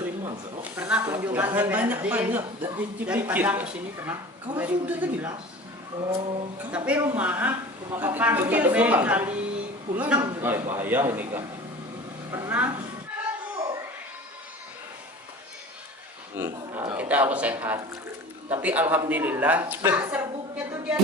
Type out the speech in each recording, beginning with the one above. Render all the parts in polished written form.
Pernah kunjungan ke banyak dari Padang ke sini pernah. Kau sudah tadi? 2017. Oh, Tapi rumah Bapak Kau RW pulang? kali Pulang? 6 bahaya ini kan. pernah. Nah, kita harus sehat. Tapi alhamdulillah. Serbuknya tuh dia.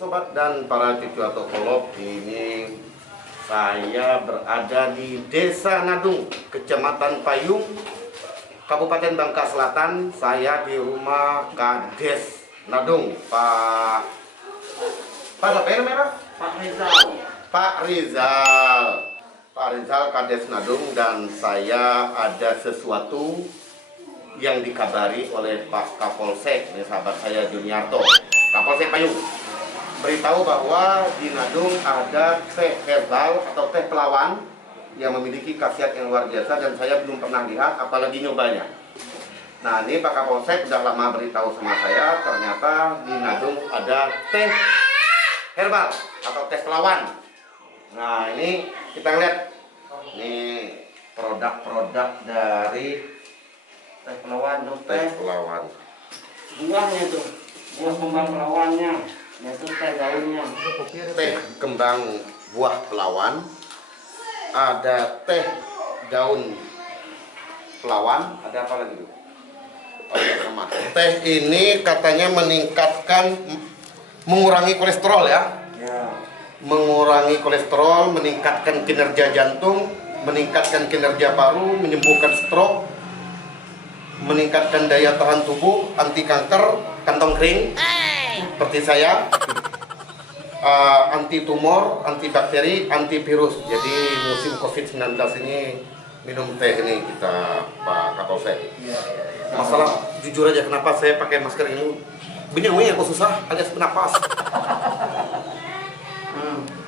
Sobat dan para cucu atau kolok, ini saya berada di Desa Nadung, Kecamatan Payung, Kabupaten Bangka Selatan. Saya di rumah Kades Nadung, Pak siapa yang merah? Pak Rizal. Pak Rizal. Pak Rizal Kades Nadung, dan saya ada sesuatu yang dikabari oleh Pak Kapolsek, ini sahabat saya Juniarto, Kapolsek Payung, beritahu bahwa di Nadung ada teh herbal atau teh pelawan yang memiliki khasiat yang luar biasa, dan saya belum pernah lihat apalagi nyobanya. Nah, ini Pak Kapolsek sudah lama beritahu sama saya, ternyata di Nadung ada teh herbal atau teh pelawan. Nah, ini kita lihat, ini produk-produk dari Teh pelawan, teh pelawan. buahnya tuh, buah kembang pelawannya, yaitu teh daunnya. Teh kembang buah pelawan, ada teh daun pelawan, ada apa lagi? Oh, ya, sama. Teh ini katanya meningkatkan, mengurangi kolesterol ya, mengurangi kolesterol, meningkatkan kinerja jantung, meningkatkan kinerja paru, menyembuhkan stroke, meningkatkan daya tahan tubuh, anti kanker, kantong kering seperti saya, anti tumor, anti bakteri, anti virus. Jadi musim COVID-19 ini minum teh ini kita, Pak Kapolsek. Masalah jujur aja, kenapa saya pakai masker ini? Bingung ya, kok susah alias bernapas.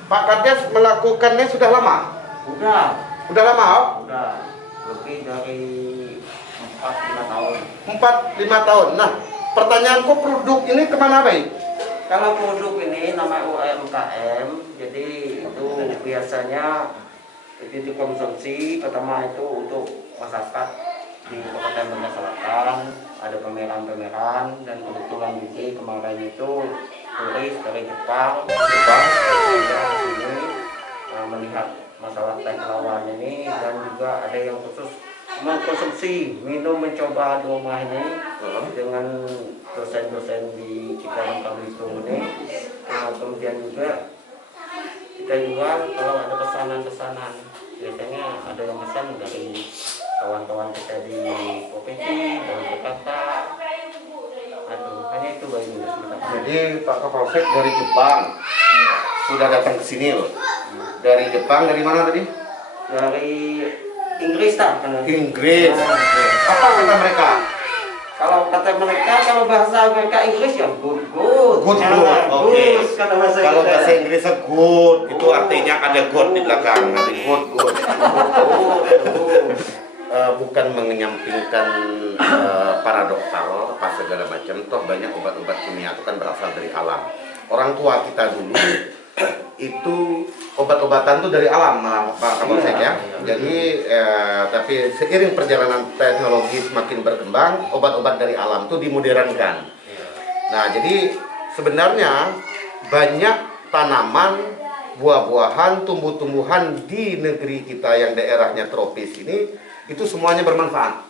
Pak Kades melakukannya sudah lama? Udah lama, oh? Udah lebih dari 4-5 tahun. 4-5 tahun. Nah, pertanyaanku, produk ini kemana, Bay? Kalau produk ini namanya UMKM, jadi itu biasanya itu dikonsumsi pertama itu untuk masyarakat di Kabupaten Bangka Selatan, ada pameran-pameran, dan kebetulan juga kemarin itu turis dari Jepang sini melihat masalah teh pelawan ini, dan juga ada yang khusus mengkonsumsi, minum, mencoba di rumah ini dengan dosen-dosen di Cikarang itu ini. Nah, kemudian juga kita jual kalau ada pesanan-pesanan, biasanya ada yang pesan dari kawan-kawan kita di provinsi, dari Jakarta. Aduh, hanya itu bayi. Jadi Pak Kapolsek dari Jepang sudah datang ke sini loh. Dari Jepang, dari mana tadi? Dari Inggris tak? Inggris. Apa kata mereka? Kalau kata mereka, kalau bahasa mereka Inggris ya good. Good. Oke. Kata bahasa Kalau kita. bahasa Inggrisnya good, itu artinya ada good di belakang. Nanti good. Bukan menyampingkan para dokter apa segala macam, toh banyak obat-obat kimia itu kan berasal dari alam. Orang tua kita dulu itu obat-obatan tuh dari alam, Pak Kapolsek ya. Jadi tapi seiring perjalanan teknologi semakin berkembang, obat-obat dari alam tuh dimodernkan. Nah, jadi sebenarnya banyak tanaman, buah-buahan, tumbuh-tumbuhan di negeri kita yang daerahnya tropis ini, itu semuanya bermanfaat.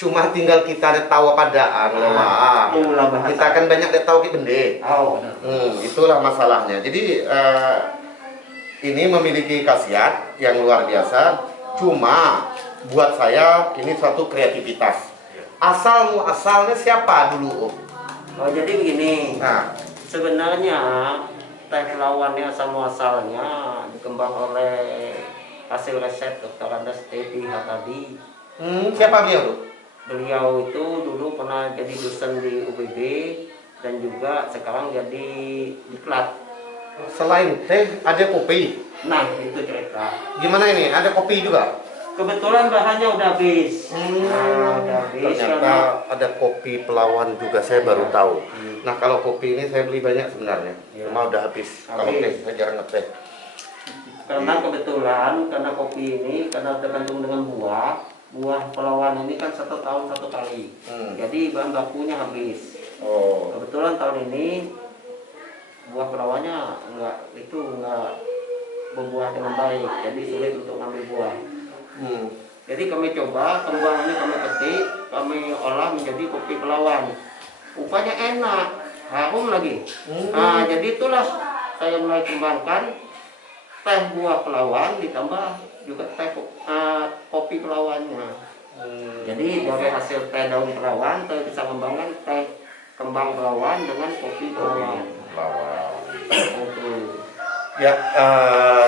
Cuma tinggal kita ada tahu padaan loh, Wak. Itulah bahasa. Kita kan banyak ada tahu ki bende. Oh, benar. Itulah masalahnya. Jadi ini memiliki khasiat yang luar biasa. Cuma buat saya ini suatu kreativitas. Asalnya siapa dulu? Oh, jadi begini. Nah, Sebenarnya teh lawannya sama asalnya dikembang oleh hasil riset Dr. Andes Teti Hatadi. Siapa beliau tuh? Beliau itu dulu pernah jadi dosen di UBB dan juga sekarang jadi diklat. Selain teh ada kopi. Nah, itu cerita. Gimana ini? Ada kopi juga? Kebetulan bahannya udah habis. Nah, udah habis. Ternyata ada kopi Pelawan juga, saya baru tahu. Nah, kalau kopi ini saya beli banyak sebenarnya. Ya. Cuma udah habis. Kalau teh saya jarang ngeteh. Karena kebetulan karena kopi ini karena tergantung dengan buah Pelawan ini kan 1 tahun 1 kali. Jadi bahan bakunya habis. Oh. Kebetulan tahun ini buah Pelawannya enggak berbuah dengan baik, jadi sulit untuk ngambil buah. Jadi kami coba kembang ini kami petik, kami olah menjadi kopi Pelawan. Rupanya enak, harum lagi. Nah, jadi itulah saya mulai kembangkan teh buah Pelawan ditambah juga teh kopi Pelawannya. Jadi dari hasil teh daun Pelawan saya bisa mengembangkan teh kembang Pelawan dengan kopi Pelawan. Ya,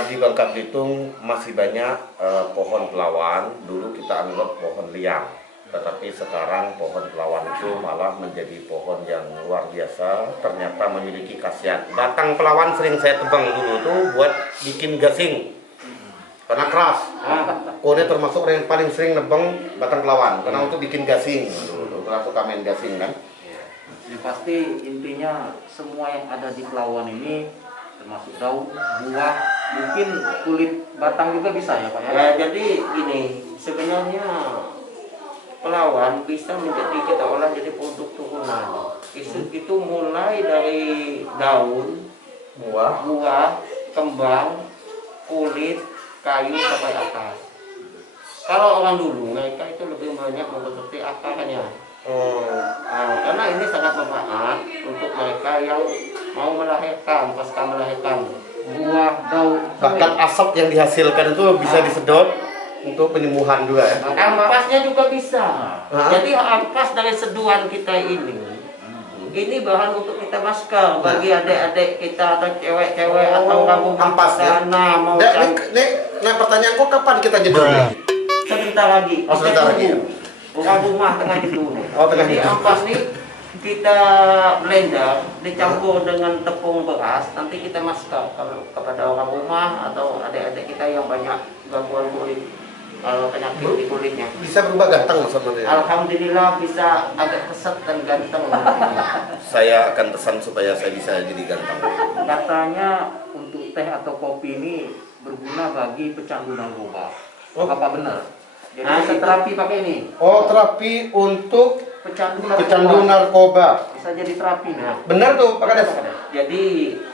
di Bangka Belitung masih banyak pohon Pelawan. Dulu kita anggap pohon liang, tetapi sekarang pohon Pelawan itu malah menjadi pohon yang luar biasa. Ternyata memiliki khasiat. Batang Pelawan sering saya tebang dulu tuh buat bikin gasing, karena keras. Kone termasuk yang paling sering nebang batang Pelawan, karena untuk bikin gasing. Dulu termasuk kamen gasing kan. Yang pasti intinya semua yang ada di Pelawan ini termasuk daun, buah, mungkin kulit batang juga bisa ya Pak ya? Ya, jadi gini, sebenarnya Pelawan bisa menjadi kita olah jadi produk turunan. Itu mulai dari daun, buah, kembang, kulit, kayu sampai akar. Kalau orang dulu mereka itu lebih banyak mengkonsumsi akarnya. Nah, karena ini sangat bermanfaat untuk mereka yang mau melahirkan, pasca melahirkan buah, daun. Bahkan asap yang dihasilkan itu bisa disedot untuk penyembuhan juga ya. Ampasnya juga bisa. Jadi ampas dari seduhan kita ini bahan untuk kita masker bagi adik-adik kita atau cewek-cewek atau kamu ampas ya. mau Nah, pertanyaanku kapan kita jedul? sebentar lagi. Oh, sebentar lagi. Bukan rumah tengah itu. Tengah Jadi itu. ampas nih kita blender dicampur dengan tepung beras, nanti kita masker kalau kepada orang rumah atau adik-adik kita yang banyak gangguan kulit, penyakit di kulitnya. Bisa berubah ganteng maksudnya? Alhamdulillah bisa agak keset dan ganteng. Saya akan pesan supaya saya bisa jadi ganteng. Katanya untuk teh atau kopi ini berguna bagi pecandu narkoba. Apa benar? Jadi bisa terapi pakai ini. Oh, terapi untuk Pecandu narkoba. bisa jadi terapi. Nah, Benar tuh, Pak Kades. jadi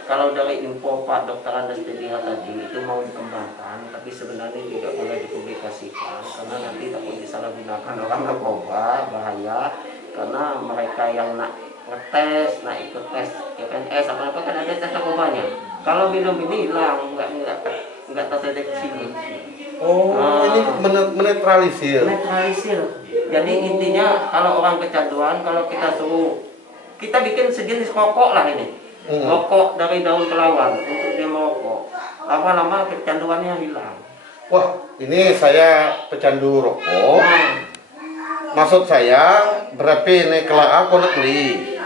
kalau dari info Pak Dr. Andes Teti tadi itu mau dikembangkan, tapi sebenarnya tidak boleh dipublikasikan karena nanti takut disalahgunakan orang narkoba, bahaya. Karena mereka yang nak ngetes, nak ikut tes CPNS apa kan ada tes narkobanya. Kalau minum ini hilang, nggak terdeteksi. Oh, ini menetralisir. Netralisir. Jadi intinya kalau orang kecanduan, kalau kita suruh, kita bikin sejenis rokok lah ini. Rokok dari daun Pelawan untuk dia merokok. Lama-lama kecanduannya hilang. Wah, ini saya pecandu rokok. Maksud saya, berapa ini kelak aku nak beli.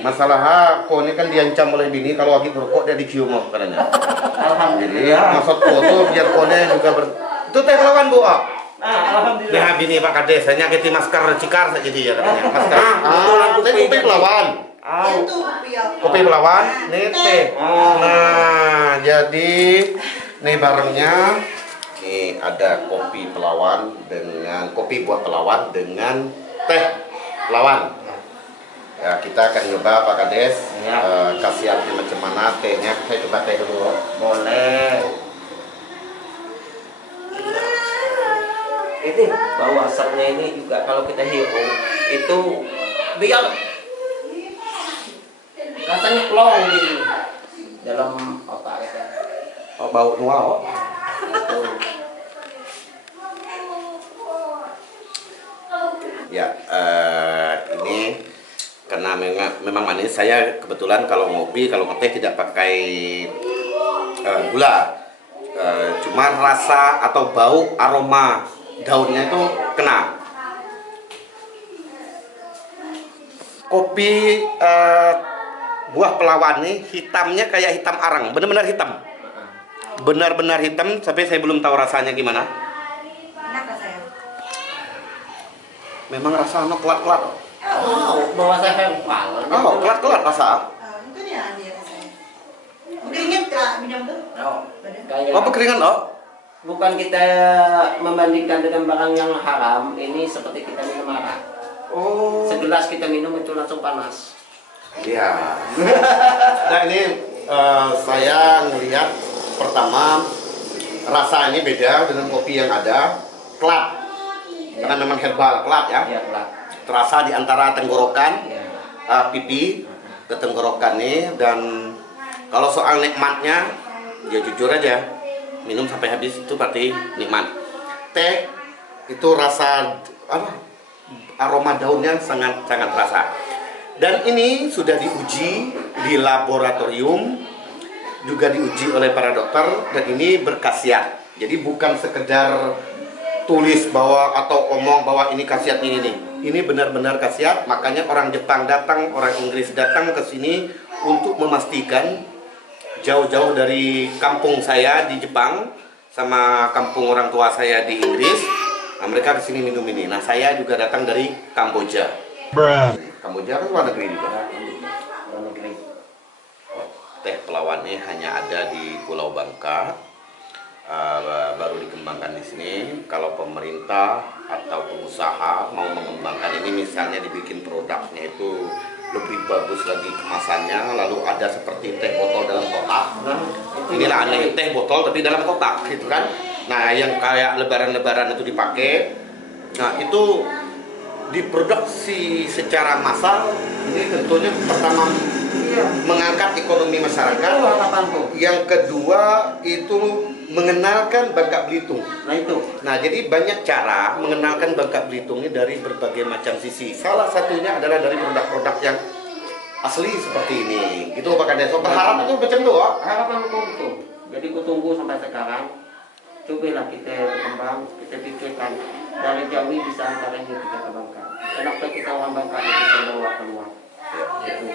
Masalah aku ini kan diancam oleh bini kalau lagi merokok dia dicium katanya. Alhamdulillah. Maksudku tuh biar kone juga itu teh Pelawan Bu. Alhamdulillah. Ya bini Pak Kades, saya nyakiti masker cikar saja dia katanya. Masker. Teh kopi Pelawan. Itu rupiah. Kopi Pelawan, nih teh. Nah, jadi nih barangnya. Nih ada kopi Pelawan dengan kopi buah Pelawan dengan teh Pelawan. Ya, kita akan coba Pak Kades khasiatnya macam mana tehnya. Saya coba teh dulu. Boleh. ini bau asapnya ini juga kalau kita hirup itu biar rasanya plong di dalam otak kita. Oh, bau tua, oh. Itu. Ya, ini karena memang manis. Saya kebetulan kalau ngopi, kalau ngeteh tidak pakai gula. Cuma rasa atau bau aroma daunnya itu kena. Kopi buah pelawan nih hitamnya kayak hitam arang, benar-benar hitam. Benar-benar hitam, tapi saya belum tahu rasanya gimana. Enak rasanya. Memang rasa kelat-kelat. Oh, bawa saya herbal. Oh, kelat-kelat rasa. Itu dia rasanya. Keringet Kak, minum tuh. Oh, kayak Oh, kekeringan, oh. bukan kita membandingkan dengan barang yang haram, ini seperti kita minum arak. Oh. Segelas kita minum itu langsung panas. Iya. Nah, ini saya ngelihat pertama rasa ini beda dengan kopi yang ada. Kelat. Karena memang herbal, kelat ya. Ya, lah. Terasa di antara tenggorokan, Ya. pipi ke tenggorokan nih. Dan kalau soal nikmatnya, ya jujur aja, minum sampai habis itu berarti nikmat. Teh itu rasa apa? Aroma daunnya sangat terasa. Dan ini sudah diuji di laboratorium, juga diuji oleh para dokter, dan ini berkhasiat. Jadi bukan sekedar tulis bahwa atau omong bahwa ini khasiat ini nih. Ini benar-benar khasiat, makanya orang Jepang datang, orang Inggris datang ke sini untuk memastikan jauh-jauh dari kampung saya di Jepang sama kampung orang tua saya di Inggris. Nah, mereka ke sini minum ini. Nah, saya juga datang dari Kamboja. Kamboja kan luar negeri juga. Teh pelawan ini hanya ada di Pulau Bangka. Baru dikembangkan di sini. Kalau pemerintah atau pengusaha mau mengembangkan ini, misalnya dibikin produknya itu lebih bagus lagi kemasannya, lalu ada seperti teh botol dalam kotak. Inilah aneh, teh botol tapi dalam kotak, gitu kan? Nah, yang kayak lebaran-lebaran itu dipakai. Nah, itu diproduksi secara massal. Ini tentunya pertama mengangkat ekonomi masyarakat. Yang kedua itu mengenalkan Bangka Belitung. Nah itu. Nah, jadi banyak cara mengenalkan Bangka Belitung ini dari berbagai macam sisi. Salah satunya adalah dari produk-produk yang asli seperti ini. Gitu Pak Kades. So, berharap itu macam itu, Pak. Harapan itu. Jadi ku tunggu sampai sekarang. Cobalah kita berkembang, kita pikirkan dari Jawi bisa antara ini kita ke Bangka. Kenapa kita orang Bangka bisa bawa keluar? Gitu.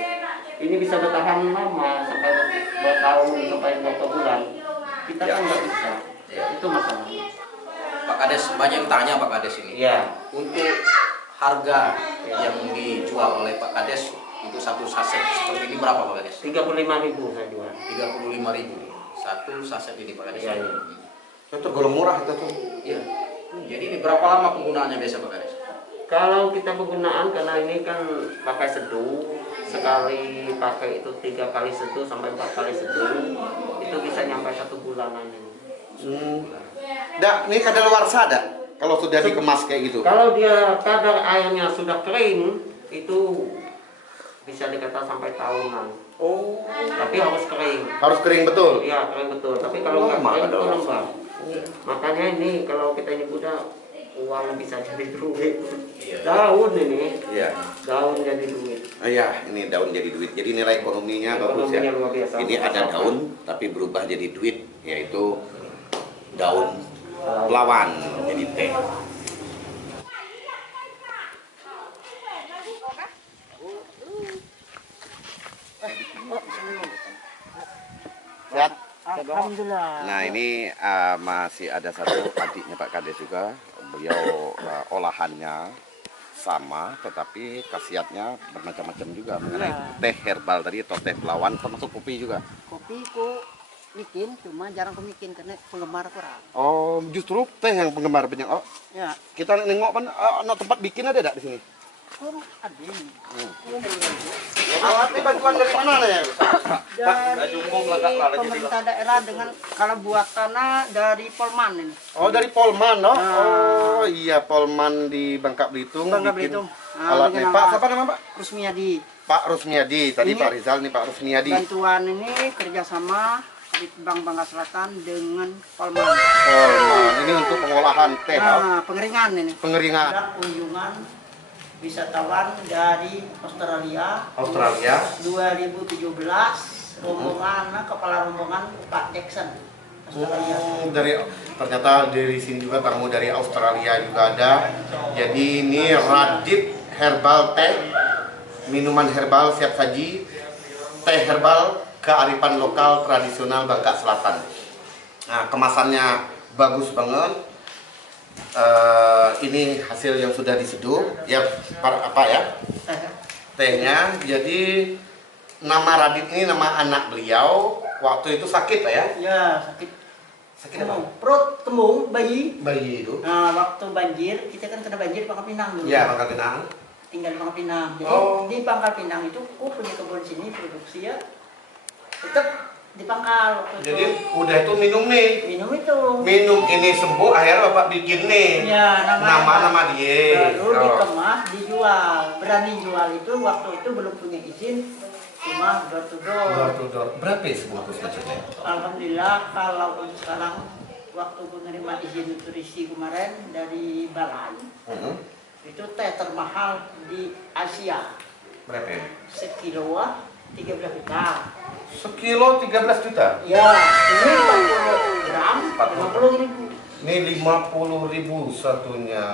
Ini bisa bertahan lama sampai bertahun sampai beberapa bulan. Kita kan nggak bisa. Itu masalahnya. Pak Kades, banyak yang tanya Pak Kades ini. Iya. Untuk harga yang dijual oleh Pak Kades itu satu saset seperti ini berapa Pak Kades? 35.000 saya jual. 35.000 satu saset ini Pak Kades. Iya, iya. Itu tergolong murah itu tuh. Iya. Jadi ini berapa lama penggunaannya biasa Pak Kades? Kalau kita penggunaan karena ini kan pakai seduh, sekali pakai itu 3 kali seduh sampai 4 kali seduh, itu bisa nyampe 1 bulanan ini. Ini kadaluarsa ada kalau sudah dikemas kayak gitu. Kalau dia kadar airnya sudah kering, itu bisa dikata sampai tahunan. Oh, Tapi harus kering. harus kering betul. Iya, kering betul. Tapi kalau nggak Lama kering itu kadaluarsa. lembab. Makanya ini kalau kita ini muda, uang bisa jadi duit. Daun ini, Iya. daun jadi duit. Iya, ini daun jadi duit. Jadi nilai ekonominya bagus ya. Ekonominya luar biasa. Ini ada daun tapi berubah jadi duit, yaitu daun pelawan jadi teh. Sehat? Alhamdulillah. Nah, ini masih ada satu adiknya Pak Kades juga. Beliau olahannya sama, tetapi khasiatnya bermacam-macam juga mengenai teh herbal tadi atau teh pelawan, termasuk kopi juga. Kopi ku bikin, cuma jarang ku bikin karena penggemar kurang. Oh, justru teh yang penggemar banyak. Oh, Ya, kita nengok anak tempat bikin ada tidak di sini? kurang ada ini. Alatnya bantuan dari mana nih? Dari pemerintah daerah dengan kalau buat tanah dari Polman ini. Oh dari Polman, no? Nah. Oh iya Polman di Bangka Belitung. Bangka bikin Belitung. Alat nih. dengan Pak, nama siapa nama Pak? Rusmiadi. Pak Rusmiadi. Tadi Ini Pak Rizal nih Pak Rusmiadi. Bantuan ini kerjasama di Bank Bangka Selatan dengan Polman. Polman ini untuk pengolahan teh, Nah, pengeringan ini. pengeringan. Ada kunjungan wisatawan dari Australia. Australia. 2017 rombongan kepala rombongan Pak Jackson Australia. Dari ternyata dari sini juga tamu dari Australia juga ada. Jadi ini Radit herbal teh, minuman herbal siap saji, teh herbal kearifan lokal tradisional Bangka Selatan. Nah, kemasannya bagus banget. Ini hasil yang sudah diseduh ya, apa ya? Tehnya. Jadi nama Radit ini nama anak beliau. Waktu itu sakit Pak ya? Ya, sakit. Sakit apa? Perut kembung bayi. Bayi itu. Nah, waktu banjir, kita kan kena banjir Pangkal Pinang dulu. Ya, Bangka Pinang. Tinggal di Pangkal Pinang. Jadi Oh. di Pangkal Pinang itu, punya kebun sini produksi ya. Tetap di Pangkal waktu Jadi itu. udah itu minum nih. Minum itu. Minum ini sembuh, akhirnya Bapak bikin nih. Ya, Nama dia. Baru dikemas, dijual. Berani jual itu waktu itu belum punya izin, cuma door to door. Door to door. Berapa ya sebungkus maksudnya? Alhamdulillah kalau untuk sekarang waktu menerima izin nutrisi kemarin dari Balai, itu teh termahal di Asia. Berapa ya? Sekilo 13 juta. Sekilo 13 juta. Ya, ini 40 gram 50.000. Ini 50.000 satunya.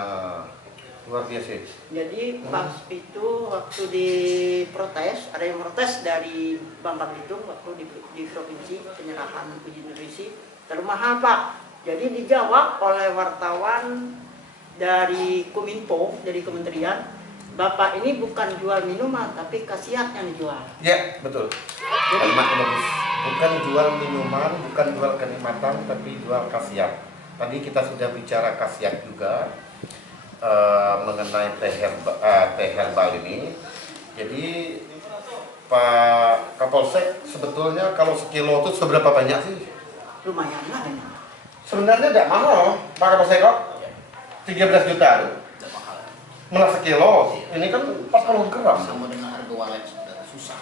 Luar biasa. Jadi pas itu waktu diprotes, ada yang protes dari Bangka Belitung waktu di provinsi penyerahan uji nutrisi terlalu mahal Pak. Jadi dijawab oleh wartawan dari Kominfo, dari kementerian, Bapak ini bukan jual minuman tapi khasiat yang dijual. Ya, betul. Kalimatnya bagus. Bukan jual minuman, bukan jual kenikmatan, tapi jual khasiat. Tadi kita sudah bicara khasiat juga. Mengenai teh herbal ini. Jadi Pak Kapolsek sebetulnya kalau sekilo itu seberapa banyak sih? Lumayan lah ini. Sebenarnya tidak mahal Pak Kapolsek kok. 13 juta tuh. Tidak mahal. Malah sekilo. Ini kan 40 gram. Sama dengan harga walet sudah susah.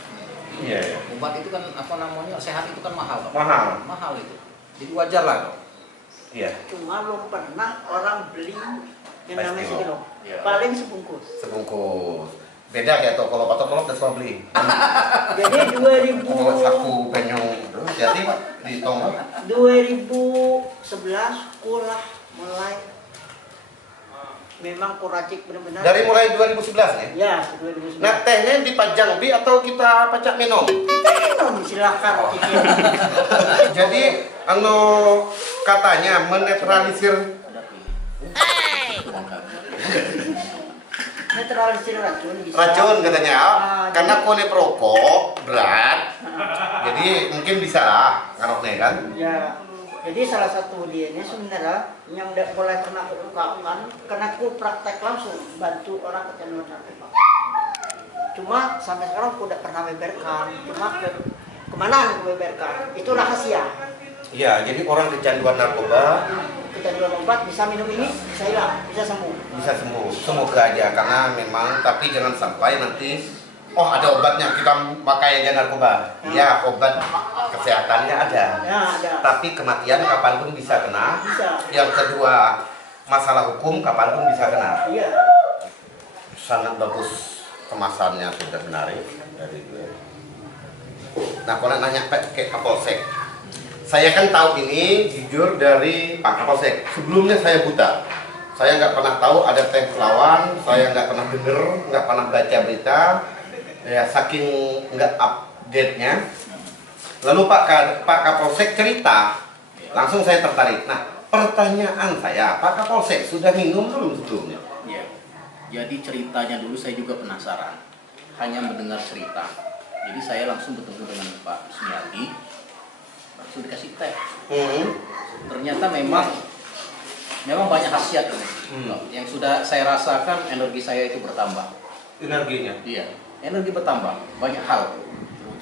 Iya. Ya. Obat itu kan apa namanya sehat itu kan mahal. Pak. Mahal. Mahal itu. Jadi wajar lah. Pak. Iya. Cuma belum pernah orang beli yang namanya Sekilo. sekilo. Ya. Paling sebungkus. Sebungkus. Beda kayak toko kolok dan semua beli. Jadi 2000 Kalau saku penyong itu jadi Pak di tong. 2011 kulah mulai memang kuracik benar-benar. Dari mulai 2011 ya. Ya, 2011. Nah, tehnya dipajang bi atau kita pacak minum? minum silahkan. Jadi anu katanya menetralisir Netralisir racun bisa. racun katanya. Karena jadi- kone perokok berat. Jadi mungkin bisa lah ngaroknya kan. Ya, jadi salah satu dia ini sebenarnya yang tidak boleh pernah keungkapkan karena aku praktek langsung bantu orang kecanduan narkoba. Cuma sampai sekarang aku tidak pernah beberkan. Cuma kemana aku beberkan? Itu rahasia. Iya, jadi orang kecanduan narkoba Kecanduan obat bisa minum ini, bisa hilang, bisa sembuh. bisa sembuh. Semoga aja karena memang tapi jangan sampai nanti oh ada obatnya kita pakai aja narkoba. Iya, obat kesehatannya ada. Ya, ada. Tapi kematian kapanpun bisa kena. Bisa. Yang kedua, masalah hukum kapanpun bisa kena. Iya. Sangat bagus kemasannya, sudah menarik dari gue. Nah, kalau nanya ke Kapolsek, saya kan tahu ini jujur dari Pak Kapolsek. Sebelumnya saya buta. Saya nggak pernah tahu ada teh lawan, saya nggak pernah denger, nggak pernah baca berita. Ya, saking nggak update-nya. Lalu Pak Kapolsek cerita, langsung saya tertarik. Nah, pertanyaan saya, Pak Kapolsek sudah minum belum sebelumnya? Ya. Jadi ceritanya dulu saya juga penasaran. Hanya mendengar cerita. Jadi saya langsung bertemu dengan Pak Sumiati. Langsung dikasih teh. Ternyata memang banyak khasiat ini. Yang sudah saya rasakan energi saya itu bertambah. Energinya. Iya, energi bertambah, banyak hal.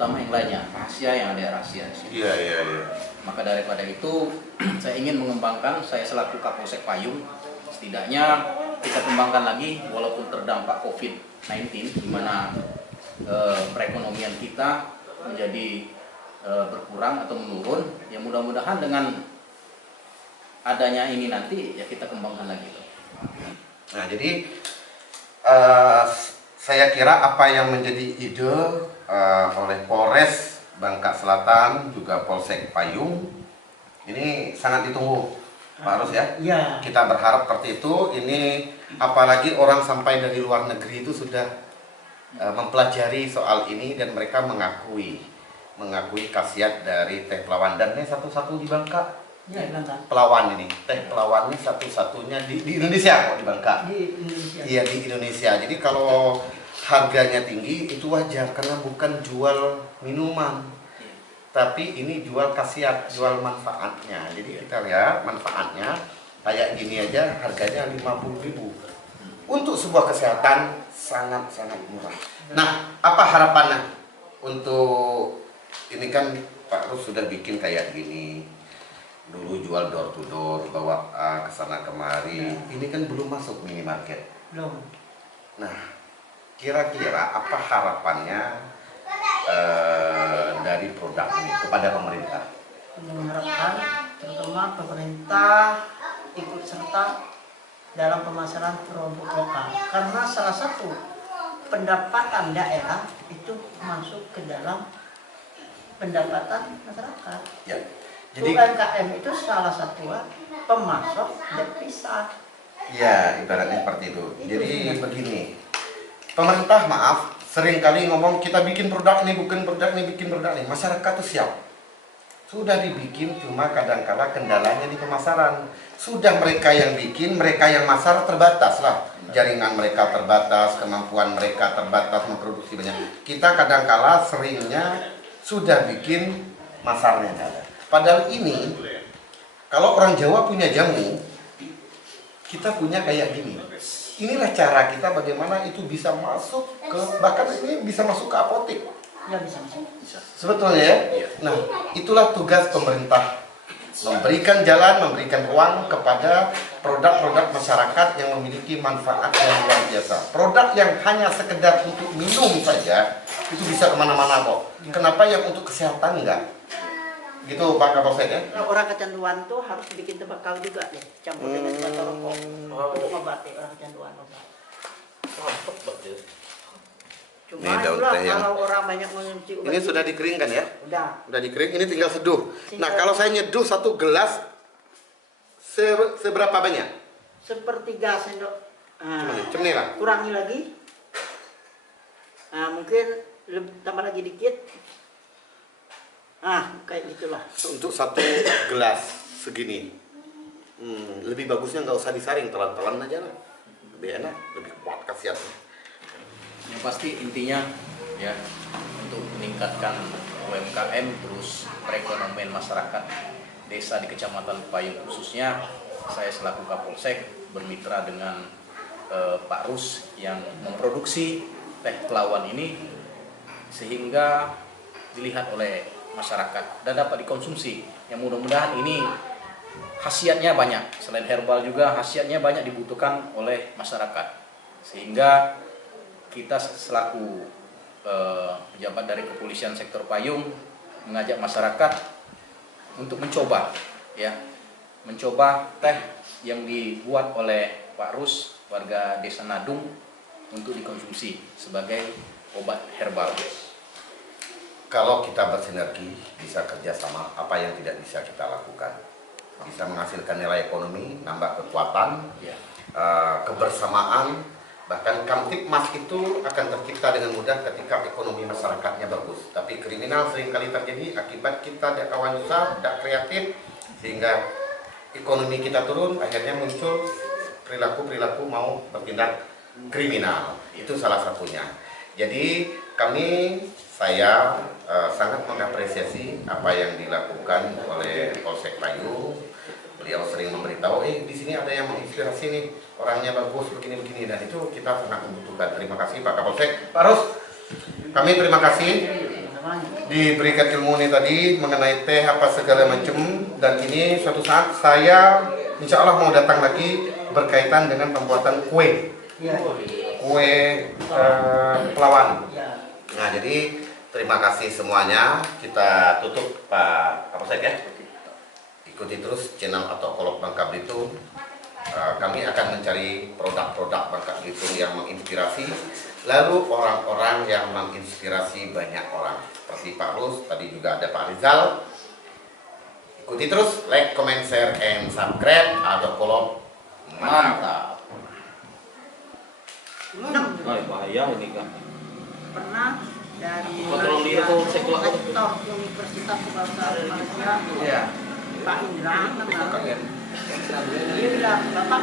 terutama yang lainnya, rahasia yang ada rahasia di sini. Iya, iya, iya. Maka daripada itu saya ingin mengembangkan, saya selaku Kapolsek Payung, setidaknya kita kembangkan lagi walaupun terdampak COVID-19 di mana perekonomian kita menjadi berkurang atau menurun, ya mudah-mudahan dengan adanya ini nanti ya kita kembangkan lagi. Nah, jadi saya kira apa yang menjadi ide oleh Polres Bangka Selatan juga Polsek Payung ini sangat ditunggu, Pak Rus ya. Iya. Kita berharap seperti itu. Ini apalagi orang sampai dari luar negeri itu sudah mempelajari soal ini dan mereka mengakui khasiat dari teh Pelawan, dan ini satu-satu di Bangka. Iya, Bangka. Pelawan ini, teh Pelawan ini satu-satunya di Indonesia kok, di Bangka. Di Indonesia. Iya, di Indonesia. Jadi kalau harganya tinggi itu wajar karena bukan jual minuman, tapi ini jual khasiat, jual manfaatnya. Jadi kita lihat manfaatnya kayak gini aja harganya 50.000. Untuk sebuah kesehatan sangat-sangat murah. Nah, apa harapannya untuk ini? Kan Pak Rus sudah bikin kayak gini. Dulu jual door to door, bawa ke sana kemari. Ini kan belum masuk minimarket. Belum. Nah, kira-kira apa harapannya dari produk ini kepada pemerintah? Mengharapkan terutama pemerintah ikut serta dalam pemasaran produk lokal, karena salah satu pendapatan daerah itu masuk ke dalam pendapatan masyarakat. Ya. Jadi UMKM itu salah satu pemasok devisa. ya, ibaratnya seperti itu. Jadi begini, pemerintah maaf seringkali ngomong kita bikin produk ini, bukan produk ini, bikin produk ini. Masyarakat tuh siap. Sudah dibikin, cuma kadang-kala kendalanya di pemasaran. Sudah mereka yang bikin, mereka yang masar terbatas lah. Jaringan mereka terbatas, kemampuan mereka terbatas memproduksi banyak. Kita kadang-kala seringnya sudah bikin, masarnya nggak ada. Padahal ini, kalau orang Jawa punya jamu, kita punya kayak gini. Inilah cara kita bagaimana itu bisa masuk ke, bahkan ini bisa masuk ke apotek. Ya, bisa masuk. Sebetulnya ya. Nah, itulah tugas pemerintah. Memberikan jalan, memberikan ruang kepada produk-produk masyarakat yang memiliki manfaat yang luar biasa. Produk yang hanya sekedar untuk minum saja, itu bisa kemana-mana kok. Kenapa yang untuk kesehatan enggak? Gitu Pak Kapolsek ya? Nah, orang kecanduan tuh harus bikin tembakau juga ya, campur dengan batu rokok untuk mengobati orang kecanduan obat. Cuma Ini daun itulah teh yang- kalau orang banyak mengonsumsi obat Ini sudah dikeringkan ya? udah Udah dikering, ini tinggal seduh. Nah, kalau saya nyeduh 1 gelas seberapa banyak? sepertiga sendok. Nah, Cuma nih lah. kurangi lagi. Nah, mungkin tambah lagi dikit. Ah, kayak gitulah. Untuk 1 gelas segini. Lebih bagusnya nggak usah disaring, telan-telan aja lah. Lebih enak, lebih kuat khasiatnya. Yang pasti intinya ya untuk meningkatkan UMKM terus perekonomian masyarakat desa di Kecamatan Payung khususnya, saya selaku Kapolsek bermitra dengan Pak Rus yang memproduksi teh Pelawan ini sehingga dilihat oleh masyarakat dan dapat dikonsumsi. Yang mudah-mudahan ini khasiatnya banyak, selain herbal juga khasiatnya banyak dibutuhkan oleh masyarakat, sehingga kita selaku pejabat dari Kepolisian Sektor Payung mengajak masyarakat untuk mencoba teh yang dibuat oleh Pak Rus warga Desa Nadung untuk dikonsumsi sebagai obat herbal. Kalau kita bersinergi, bisa kerjasama, apa yang tidak bisa kita lakukan? Bisa menghasilkan nilai ekonomi, nambah kekuatan, Ya. Kebersamaan, bahkan Kamtipmas itu akan tercipta dengan mudah ketika ekonomi masyarakatnya bagus. Tapi kriminal seringkali terjadi akibat kita tidak kawan usaha, tidak kreatif, sehingga ekonomi kita turun, akhirnya muncul perilaku-perilaku mau bertindak kriminal. Itu salah satunya. Jadi saya sangat mengapresiasi apa yang dilakukan oleh Polsek Payung. Beliau sering memberitahu, di sini ada yang menginspirasi nih, orangnya bagus begini-begini, dan itu kita sangat membutuhkan. Terima kasih Pak Kapolsek. Pak Rus, kami terima kasih diberikan ilmu ini tadi mengenai teh apa segala macam, dan ini suatu saat saya insya Allah mau datang lagi berkaitan dengan pembuatan kue pelawan. Nah, jadi terima kasih semuanya. Kita tutup Pak Kapolsek ya. Ikuti terus channel atau Kolok Bangka Belitung. Kami akan mencari produk-produk Bangka Belitung yang menginspirasi, lalu orang-orang yang menginspirasi banyak orang. Seperti Pak Rus, tadi juga ada Pak Rizal. Ikuti terus, like, comment, share, and subscribe atau Kolok. Mantap. Bahaya ini kan. Pernah dari Patroli itu sekolah. Rektor Universitas Kebangsaan Malaysia, Pak Indra, dia bilang, Bapak